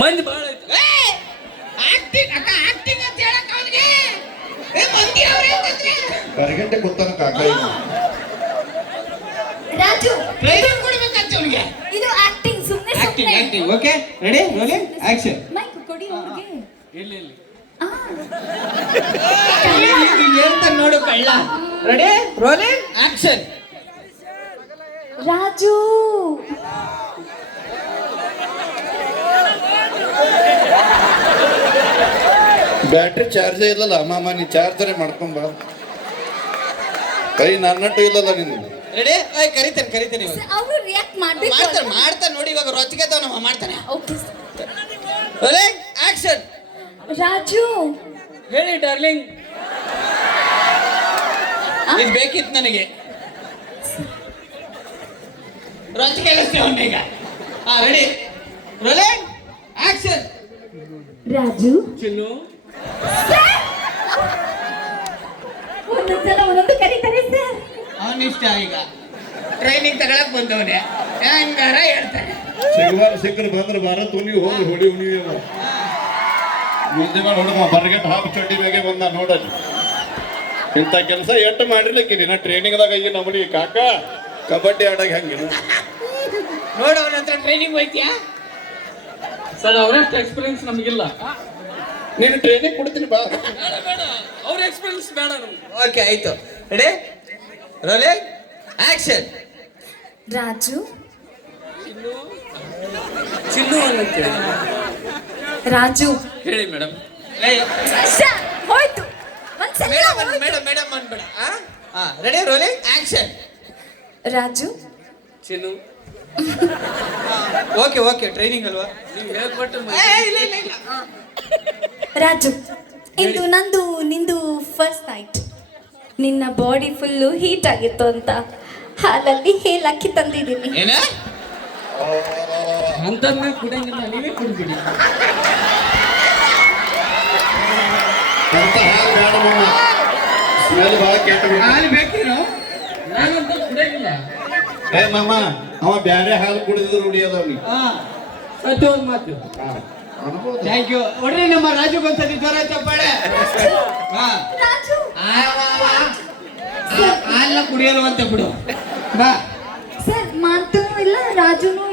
ಮಂದಿ ಬಹಳ ಐತಿ ಆಕ್ಟಿಂಗ್ ಅಕ್ಕ ಆಕ್ಟಿಂಗ್ ಅಂತ ಹೇಳಕ್ ಅವನಿಗೆ? ಏ ಮಂದಿ ಅವ್ರೆ ಅಂತಂದ್ರೆ? ಕರಿಗಂಟೆ ಗೊತ್ತಾನ ಕಾಕ. ರಾಜು ಕೊಡ್ಬೇಕಂತ ಅವನಿಗೆ? ಇದು ಆಕ್ಟಿಂಗ್ ಸುಮ್ಮನೆ acting acting okay ready rolling action mike ಕೊಡಿ ಅವ್ರಿಗೆ. ಇಲ್ಲಿ ಇಲ್ಲಿ. ಆ, ಅಂತ ನೋಡು ಕಳ್ಳ. Ready rolling action Raju. Battery ಚಾರ್ಜೇ ಇಲ್ಲಲ್ಲ ಮಾಮ ನೀ ಚಾರ್ಜರೇ ಮಾಡ್ಕೊಂಬ ಕೈ ನನ್ನಟ್ಟು ಇಲ್ಲಲ್ಲ ನಿಂದು. ರೆಡಿ ಐ ಕರಿತೇನೆ ಕರಿತೇನೆ ಇವಾಗ. ಅವರು ರಿಯಾಕ್ಟ್ ಮಾಡ್ಬೇಕು ಮಾಡ್ತಾನೆ ಮಾಡ್ತಾನೆ ನೋಡಿ ಇವಾಗ ರೊಚ್ಚಿಗೆ ನಮ್ಮ ಮಾಡ್ತಾನೆ. Okay rolling action Raju. ಹೇಳಿ ಡಾರ್ಲಿಂಗ್ ಇದು ಬೇಕಿತ್ತು ನನಗೆ. ರೊಚ್ಚಿಗೆ ಅವನ್ನ ಈಗ ಹಾಂ ready rolling action Raju. Chinnu. ಒಂದೊಂದ್ಸಲ ಒಂದೊಂದು ಕರೀತಾರೆ ಸರ್. ಅವನ ಈಗ. ಟ್ರೈನಿಂಗ್ ತಗೊಳಕ್ ಬಂದವನೇ. ಹೆಂಗಾರ ಹೇಳ್ತಾನೆ ಸಿಗುವಾರ ಸಿಕ್ಕರು ಬಂದ್ರೆ ಭಾರತ್ ಉನಿಗೆ ಹೋಗಿ ಹೊಡಿ ಉನಿಗೆ ಮುಂದೆ ಮಾಡಿ ಹುಡುಗ ಬರ್ಗೆಟ್ ಹಾಕಿ ಚಡ್ಡಿ ಬೇಗೆ ಬಂದ ನೋಡಲ್ಲಿ. ಇಂಥ ಕೆಲಸ ಎಟ್ಟು ಮಾಡಿರ್ಲಿಕ್ಕೆ ನಾ ಟ್ರೈನಿಂಗ್ದಾಗ ಈಗ ನಮ್ಮಡಿ ಕಾಕ ಕಬಡ್ಡಿ ಆಡಕ್ಕೆ ಹೆಂಗಿಲ್ಲ. ನೋಡು ಅವನ ಹತ್ರ ಟ್ರೈನಿಂಗ್ ಹೋಯ್ತಿಯಾ? ಸರ್ ಅವರಷ್ಟು ಎಕ್ಸ್ಪೀರಿಯನ್ಸ್ ನಮಗಿಲ್ಲ. ನೀನು ಟ್ರೈನಿಂಗ್ ಕೊಡ್ತೀನಿ ಬಾ. ಬೇಡ ಬೇಡ. ಅವ್ರ ಎಕ್ಸ್ಪೀರಿಯನ್ಸ್ ಬೇಡ ನಮ್ಗೆ. ಓಕೆ ಆಯ್ತು. Ready rolling action Raju. Chinnu. Chinnu ಅನ್ನಂತೆ Raju. ಹೇಳಿ ಮೇಡಮ್. ಹೋಯ್ತು. ಮೇಡಮ್. ಮೇಡಮ್ ಮೇಡಮ್ ಅನ್ಬೇಡ. ಹಾ ready rolling action Raju. Chinnu. Okay okay training ಅಲ್ವಾ? ನೀವು ಹೇಳ್ಕೊಟ್ಟು ಇಲ್ಲ ಇಲ್ಲ. ರಾಜು ಇಂದು ನಂದು ನಿಂದು ಫಸ್ಟ್ ನೈಟ್ ನಿನ್ನ ಬಾಡಿ ಫುಲ್ಲು ಹೀಟ್ ಆಗಿತ್ತು ಅಂತ ಹಾಲಲ್ಲಿ ಹೇಳಕ್ಕೆ ತಂದಿದ್ದೀನಿ. ಏನ? ಅಂತದ್ನ ಕುಡಿಯಂಗಿಲ್ಲ ನೀವೇ ಕುಡಿಬಿಡಿ ಅಂತ ಹಾಲು ಬೇಡ ಮಾಮ ಸ್ಮೆಲ್ ಭಾಳ ಕೆಟ್ಟ ಹಾಲು ಬೇಕೇನು ನಾನಂತ ಕುಡಿಯಂಗಿಲ್ಲ. ಏ ಮಾಮ ಅವ ಬ್ಯಾರೆ ಹಾಲು ಕುಡಿದ್ರು ರೂಢಿ ಅದಾವ ನೀ ಹಾ ಸತ್ಯ ಒಂದು ಮಾತು ಥ್ಯಾಂಕ್ ಯು ಒಡ್ರಿ ನಮ್ಮ ರಾಜು ಬಂದ್ಸತಿ ಜ್ವರ ಚಪ್ಪಾಳೆ ಹಾ ರಾಜು ಹಾಲನ್ನ ಕುಡಿಯಲು ಅಂತ ಬಿಡು ಬಾ ಸರ್ ಮಾತೂ ಇಲ್ಲ ರಾಜುನೂ